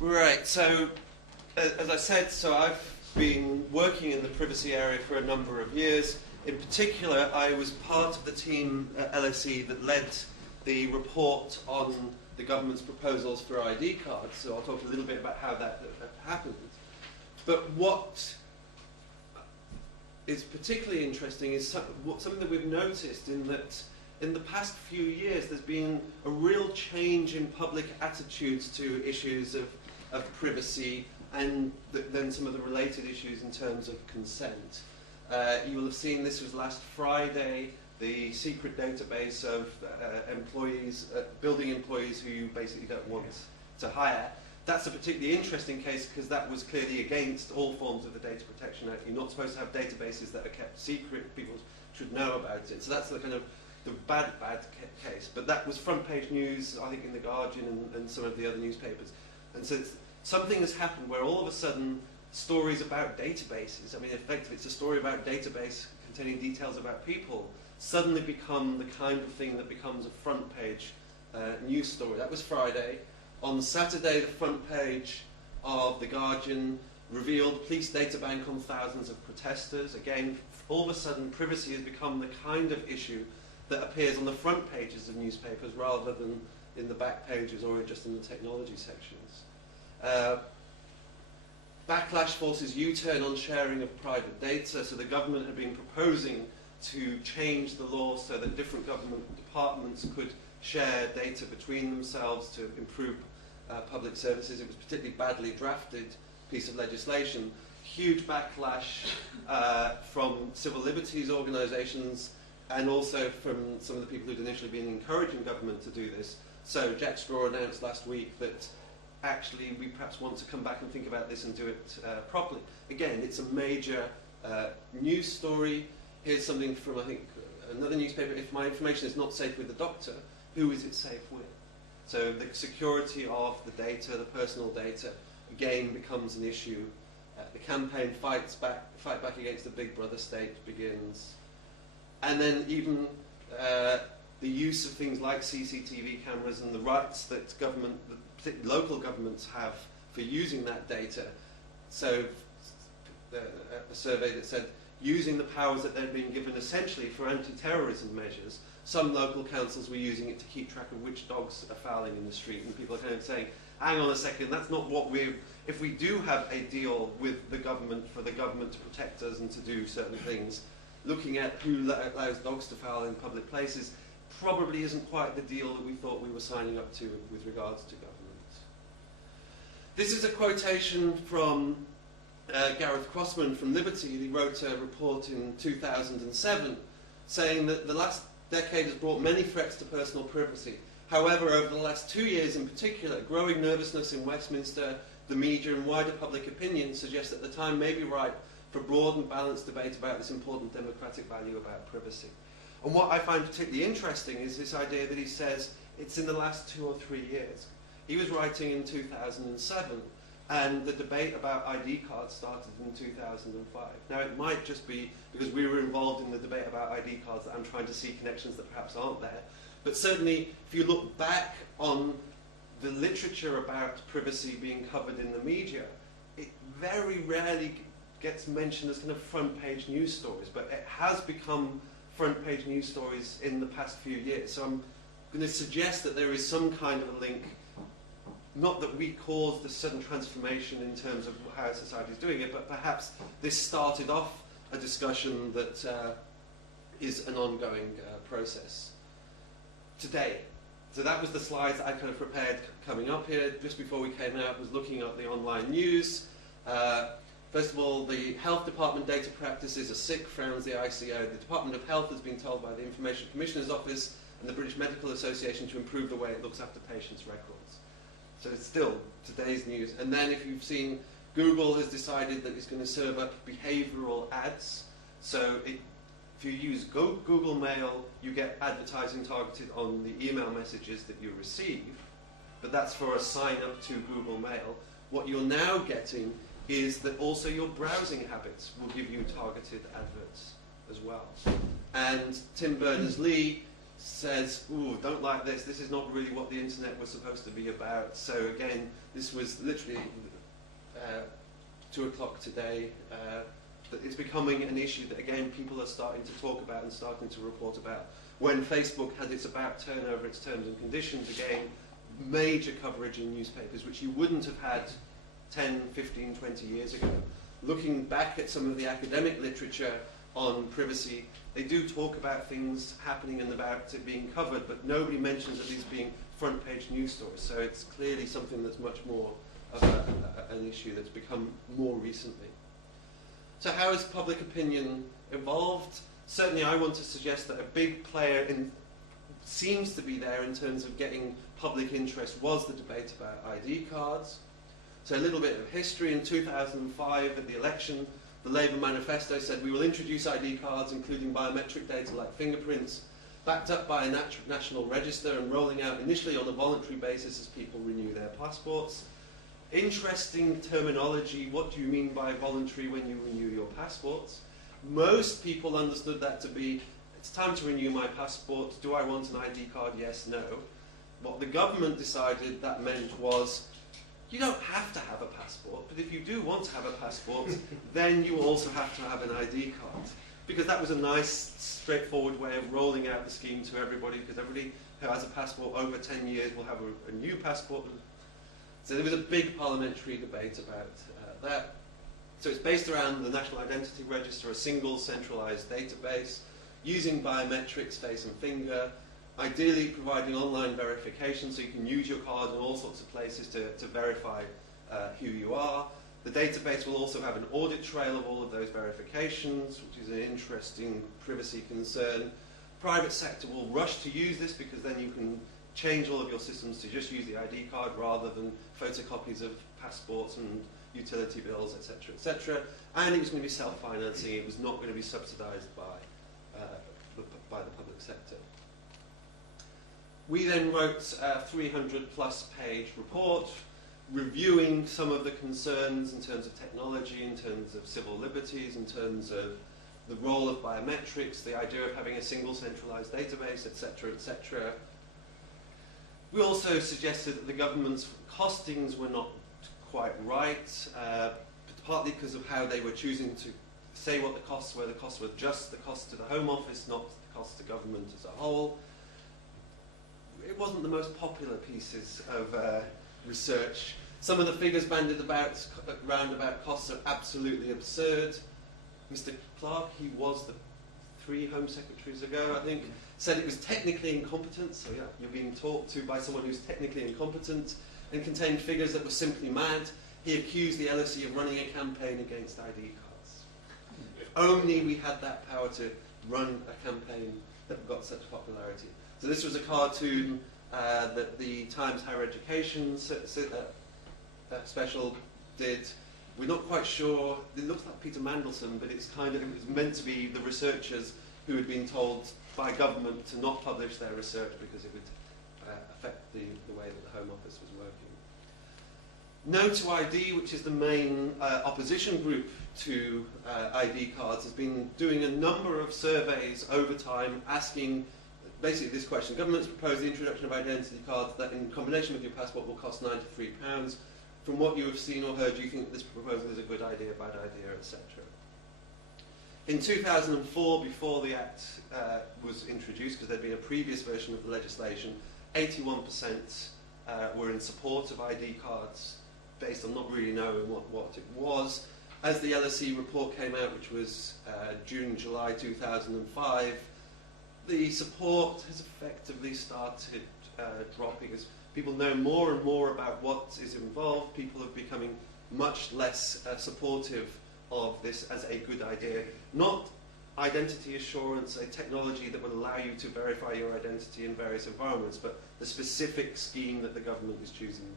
Right, so as I said, so I've been working in the privacy area for a number of years. In particular, I was part of the team at LSE that led the report on the government's proposals for ID cards, so I'll talk a little bit about how that happened. But what is particularly interesting is something that we've noticed in that in the past few years there's been a real change in public attitudes to issues of privacy and then some of the related issues in terms of consent. You will have seen this was last Friday, the secret database of employees, building employees who you basically don't want to hire. That's a particularly interesting case because that was clearly against all forms of the Data Protection Act. You're not supposed to have databases that are kept secret. People should know about it. So that's the kind of the bad case. But that was front page news, I think, in The Guardian and some of the other newspapers. And so something has happened where all of a sudden stories about databases, I mean, effectively it's a story about database containing details about people, suddenly become the kind of thing that becomes a front page news story. That was Friday. On Saturday, the front page of The Guardian revealed police data bank on thousands of protesters. Again, all of a sudden, privacy has become the kind of issue that appears on the front pages of newspapers rather than in the back pages or just in the technology sections. Backlash forces U-turn on sharing of private data. So the government had been proposing to change the law so that different government departments could share data between themselves to improve public services. It was a particularly badly drafted piece of legislation. Huge backlash from civil liberties organisations and also from some of the people who'd initially been encouraging government to do this. So Jack Straw announced last week that actually we perhaps want to come back and think about this and do it properly. Again, it's a major news story. Here's something from, I think, another newspaper. If my information is not safe with the doctor, who is it safe with? So the security of the data, the personal data, again becomes an issue. The campaign fight back against the Big Brother state begins. And then even the use of things like CCTV cameras and the rights that government, particularly local governments, have for using that data. So a survey that said using the powers that they've been given essentially for anti-terrorism measures, some local councils were using it to keep track of which dogs are fouling in the street, and people are kind of saying, hang on a second, that's not what if we do have a deal with the government for the government to protect us and to do certain things, looking at who allows dogs to foul in public places probably isn't quite the deal that we thought we were signing up to with regards to government. This is a quotation from Gareth Crossman from Liberty. He wrote a report in 2007 saying that the last decade has brought many threats to personal privacy. However, over the last 2 years in particular, growing nervousness in Westminster, the media and wider public opinion suggests that the time may be ripe for broad and balanced debate about this important democratic value about privacy. And what I find particularly interesting is this idea that he says it's in the last 2 or 3 years. He was writing in 2007, and the debate about ID cards started in 2005. Now, it might just be because we were involved in the debate about ID cards that I'm trying to see connections that perhaps aren't there. But certainly, if you look back on the literature about privacy being covered in the media, it very rarely gets mentioned as kind of front-page news stories, but it has become front-page news stories in the past few years. So I'm going to suggest that there is some kind of a link. Not that we caused this sudden transformation in terms of how society is doing it, but perhaps this started off a discussion that is an ongoing process today. So that was the slides that I kind of prepared coming up here. Just before we came out, was looking at the online news. First of all, the Health Department data practices are sick, frowns the ICO. The Department of Health has been told by the Information Commissioner's Office and the British Medical Association to improve the way it looks after patients' records. So it's still today's news. And then if you've seen, Google has decided that it's going to serve up behavioral ads. So if you use Google Mail, you get advertising targeted on the email messages that you receive. But that's for a sign up to Google Mail. What you're now getting is that also your browsing habits will give you targeted adverts as well. And Tim Berners-Lee says, ooh, don't like this, this is not really what the internet was supposed to be about. So again, this was literally 2 o'clock today. That it's becoming an issue that, again, people are starting to talk about and starting to report about. When Facebook had its about turn over its terms and conditions, again, major coverage in newspapers, which you wouldn't have had 10, 15, 20 years ago. Looking back at some of the academic literature on privacy, they do talk about things happening and about it being covered, but nobody mentions of these being front page news stories. So it's clearly something that's much more of an issue that's become more recently. So how has public opinion evolved? Certainly I want to suggest that a big player seems to be there in terms of getting public interest was the debate about ID cards. So a little bit of history. In 2005 at the election, the Labour manifesto said we will introduce ID cards including biometric data like fingerprints, backed up by a national register and rolling out initially on a voluntary basis as people renew their passports. Interesting terminology. What do you mean by voluntary when you renew your passports? Most people understood that to be, it's time to renew my passport. Do I want an ID card? Yes, no. What the government decided that meant was, you don't have to have a passport, but if you do want to have a passport, then you also have to have an ID card. Because that was a nice, straightforward way of rolling out the scheme to everybody, because everybody who has a passport over 10 years will have a new passport. So there was a big parliamentary debate about that. So it's based around the National Identity Register, a single centralised database, using biometrics, face and finger, ideally providing online verification so you can use your card in all sorts of places to verify who you are. The database will also have an audit trail of all of those verifications, which is an interesting privacy concern. Private sector will rush to use this because then you can change all of your systems to just use the ID card rather than photocopies of passports and utility bills, etc., etc. And it was going to be self-financing. It was not going to be subsidised by the public sector. We then wrote a 300-plus page report reviewing some of the concerns in terms of technology, in terms of civil liberties, in terms of the role of biometrics, the idea of having a single centralised database, etc., etc. We also suggested that the government's costings were not quite right, partly because of how they were choosing to say what the costs were. The costs were just the cost to the Home Office, not the cost to government as a whole. It wasn't the most popular pieces of research. Some of the figures bandied around about costs are absolutely absurd. Mr. Clark, he was the 3 Home Secretaries ago, I think, said it was technically incompetent, so yeah, you're being talked to by someone who's technically incompetent, and contained figures that were simply mad. He accused the LSE of running a campaign against ID cards. If only we had that power to run a campaign that got such popularity. So this was a cartoon that the Times Higher Education special did. We're not quite sure. It looks like Peter Mandelson, but it's kind of, it was meant to be the researchers who had been told by government to not publish their research because it would affect the way that the Home Office was working. No to ID, which is the main opposition group to ID cards, has been doing a number of surveys over time asking basically this question. Government's proposed the introduction of identity cards that in combination with your passport will cost £93. From what you have seen or heard, do you think this proposal is a good idea, bad idea, etc.? In 2004, before the Act was introduced, because there had been a previous version of the legislation, 81% were in support of ID cards, based on not really knowing what it was. As the LSE report came out, which was June, July 2005, the support has effectively started dropping as people know more and more about what is involved. People are becoming much less supportive of this as a good idea. Not identity assurance, a technology that will allow you to verify your identity in various environments, but the specific scheme that the government is choosing